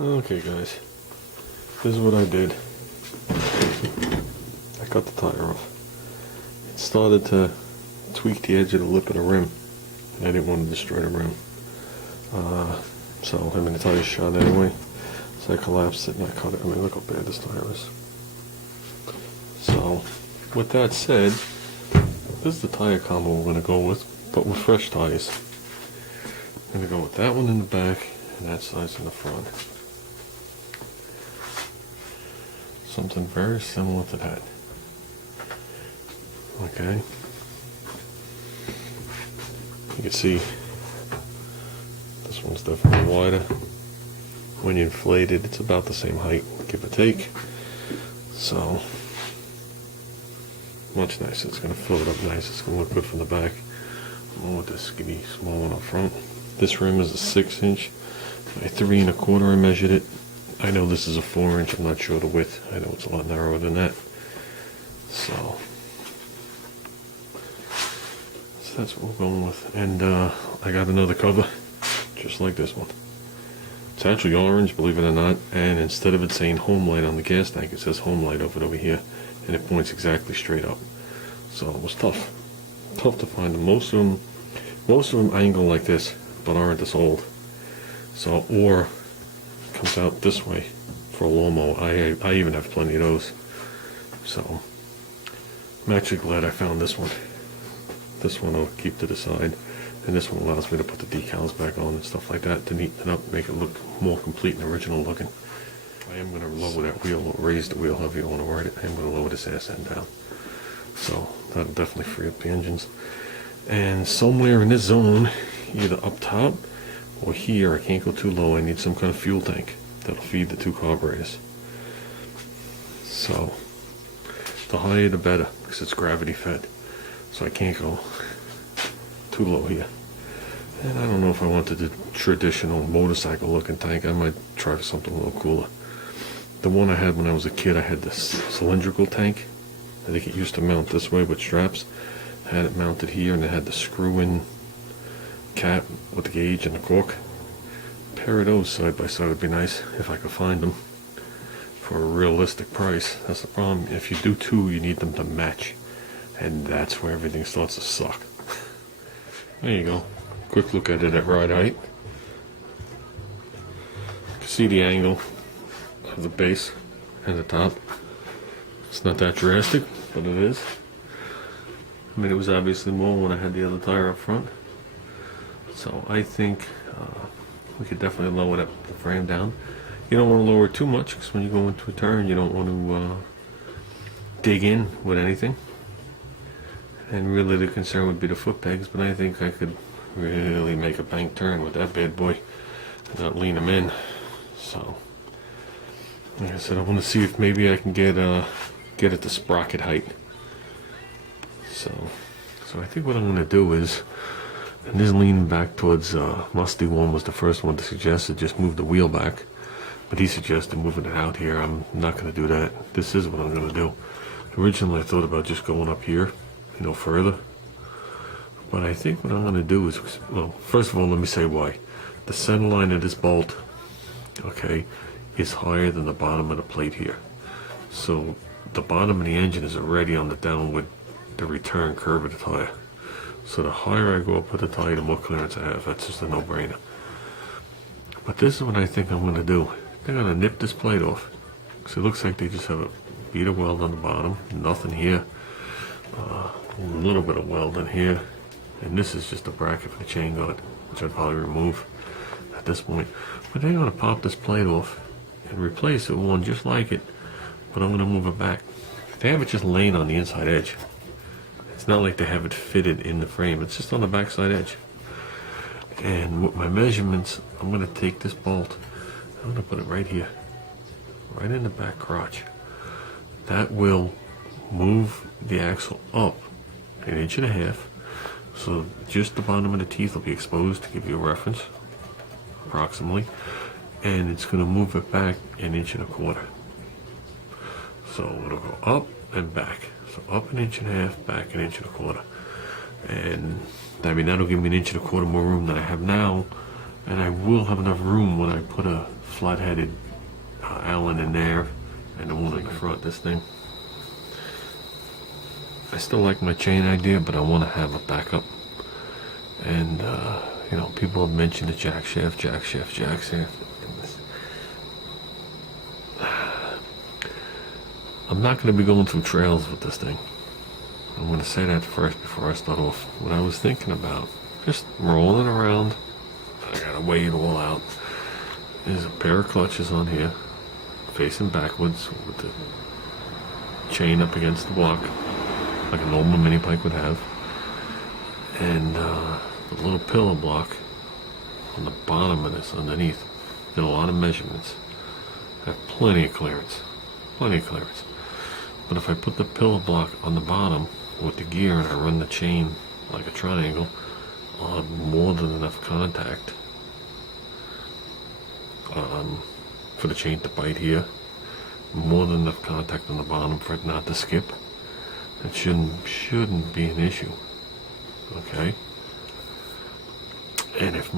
Okay guys, this is what I did. I cut the tire off. It started to tweak the edge of the lip of the rim, and I didn't want to destroy the rim. The tire's shot anyway, so I collapsed it and I cut it. I mean, look how bad this tire is. So, with that said, this is the tire combo we're going to go with, but with fresh tires. I'm going to go with that one in the back and that size in the front. Something very similar to that. Okay. You can see this one's definitely wider. When you inflate it, it's about the same height, give or take. So, much nicer. It's going to fill it up nice. It's going to look good from the back. Along with this skinny small one up front. This rim is a 6-inch by 3 1/4. I measured it. I know this is a 4-inch. I'm not sure the width. I know it's a lot narrower than that. So that's what we're going with. And I got another cover, just like this one. It's actually orange, believe it or not. And instead of it saying home light on the gas tank, it says home light over here, and it points exactly straight up. So it was tough to find them. Most of them angle like this, but aren't this old. So, or comes out this way for a lawnmower. I even have plenty of those. So I'm actually glad I found this one. This one I'll keep to the side, and this one allows me to put the decals back on and stuff like that to neaten it up, make it look more complete and original looking. I am going to lower that wheel, raise the wheel, however you want to word it. I'm going to lower this ass end down. So that'll definitely free up the engines. And somewhere in this zone, either up top or here, I can't go too low, I need some kind of fuel tank that'll feed the 2 carburetors. So the higher the better, because it's gravity fed. So I can't go too low here. And I don't know if I wanted the traditional motorcycle looking tank. I might try for something a little cooler. The one I had when I was a kid, I had this cylindrical tank. I think it used to mount this way with straps. I had it mounted here, and it had the screw-in cap with the gauge and the cork. A pair of those side by side would be nice if I could find them for a realistic price. That's the problem. If you do 2, you need them to match. And that's where everything starts to suck. There you go. Quick look at it at ride height. You can see the angle of the base and the top. It's not that drastic, but it is. I mean, it was obviously more when I had the other tire up front. So I think we could definitely lower the frame down. You don't want to lower it too much, because when you go into a turn, you don't want to dig in with anything. And really the concern would be the foot pegs, but I think I could really make a bank turn with that bad boy and not lean them in. So, like I said, I want to see if maybe I can get it to sprocket height. So I think what I'm going to do is, and this leaning back towards Musty One was the first one to suggest just move the wheel back. But he suggested moving it out here. I'm not going to do that. This is what I'm going to do. Originally I thought about just going up here, no further, but I think what I'm going to do is, well, first of all, let me say why. The center line of this bolt, okay, is higher than the bottom of the plate here. So the bottom of the engine is already on the downward, the return curve of the tire. So the higher I go up with the tire, the more clearance I have. That's just a no-brainer. But this is what I think I'm going to do. They're going to nip this plate off. So it looks like they just have a bead of weld on the bottom, nothing here. A little bit of weld in here, and this is just a bracket for the chain guard, which I'd probably remove at this point. But they're going to pop this plate off and replace it with one just like it, but I'm going to move it back. They have it just laying on the inside edge. It's not like they have it fitted in the frame, it's just on the backside edge. And with my measurements, I'm going to take this bolt, I'm going to put it right here, right in the back crotch. That will move the axle up 1.5 inches, so just the bottom of the teeth will be exposed to give you a reference, approximately, and it's going to move it back 1.25 inches. So it'll go up and back. So up 1.5 inches, back 1.25 inches. And I mean, that'll give me 1.25 inches more room than I have now, And I will have enough room when I put a flat-headed Allen in there and the one in the front. This thing, I still like my chain idea, but I want to have a backup. And you know, people have mentioned the jack shaft. I'm not going to be going through trails with this thing. I'm going to say that first before I start off. What I was thinking about, just rolling it around, I got to weigh it all out. There's a pair of clutches on here, facing backwards with the chain up against the block, like a normal mini bike would have. And the little pillow block on the bottom of this underneath. Did a lot of measurements. I have plenty of clearance. But if I put the pillow block on the bottom with the gear and I run the chain like a triangle, I'll have more than enough contact for the chain to bite here. More than enough contact on the bottom for it not to skip. It shouldn't be an issue. Okay? And if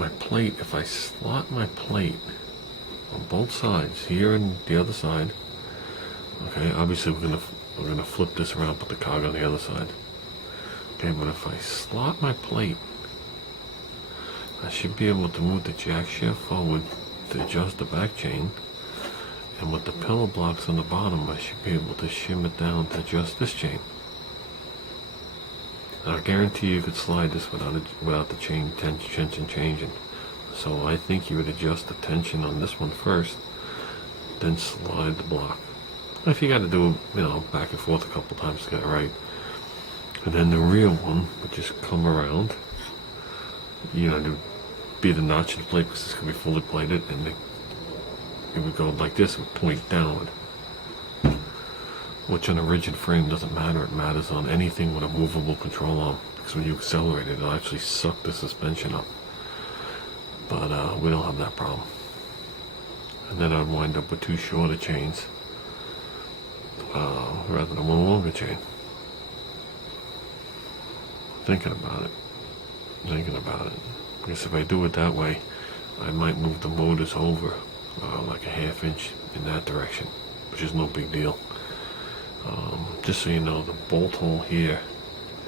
I slot my plate on both sides, here and the other side, okay, obviously we're gonna flip this around, put the cog on the other side. Okay, but if I slot my plate, I should be able to move the jack shaft forward to adjust the back chain, and with the pillow blocks on the bottom, I should be able to shim it down to adjust this chain. And I guarantee you could slide this without the chain tension changing. So I think you would adjust the tension on this one first, then slide the block. If you got to do, you know, back and forth a couple times to get it right. And then the rear one would just come around, you know, to be the notch in the plate because it's going to be fully plated, and it would go like this and point downward. Which on a rigid frame doesn't matter. It matters on anything with a movable control arm, because when you accelerate it, it'll actually suck the suspension up. But we don't have that problem. And then I'd wind up with two shorter chains rather than one longer chain. Thinking about it. Because if I do it that way, I might move the motors over like a ½ inch in that direction, which is no big deal. Just so you know, the bolt hole here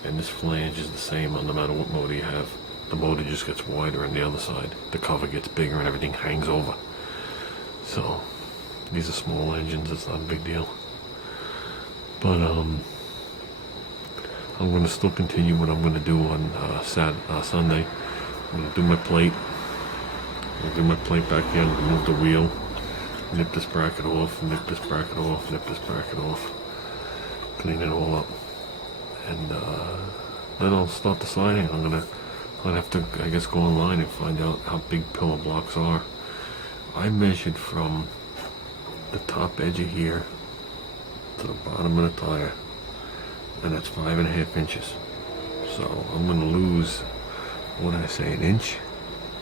and this flange is the same no matter what motor you have. The motor just gets wider on the other side. The cover gets bigger and everything hangs over. So these are small engines, it's not a big deal. But I'm going to still continue what I'm going to do on Sunday. I'm going to do my plate. I'm going to do my plate back here. I'm going to move the wheel. Nip this bracket off, nip this bracket off, nip this bracket off. Clean it all up. And then I'll start the sliding. I'll have to, I guess, go online and find out how big pillow blocks are. I measured from the top edge of here to the bottom of the tire, and that's 5.5 inches. So I'm going to lose, what did I say, an inch?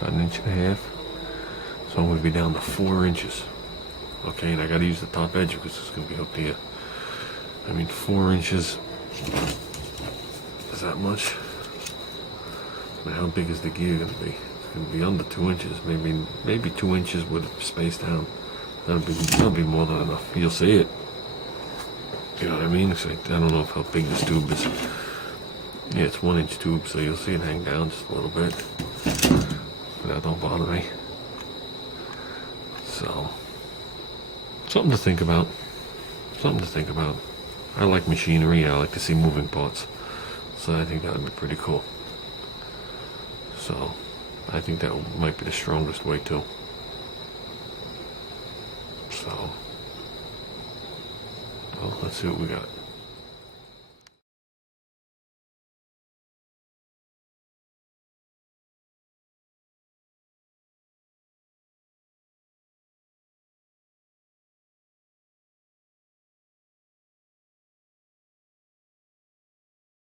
About 1.5 inches. So I'm going to be down to 4 inches. Okay, and I got to use the top edge because it's going to be up here. I mean, 4 inches is that much? I mean, how big is the gear going to be? It's going to be under 2 inches, maybe 2 inches with it spaced down. That'll be more than enough. You'll see it. You know what I mean? It's like, I don't know how big this tube is. Yeah, it's 1 inch tube, so you'll see it hang down just a little bit. But that don't bother me. So, something to think about. I like machinery. I like to see moving parts. So I think that would be pretty cool. So, I think that might be the strongest way too. So, well, let's see what we got.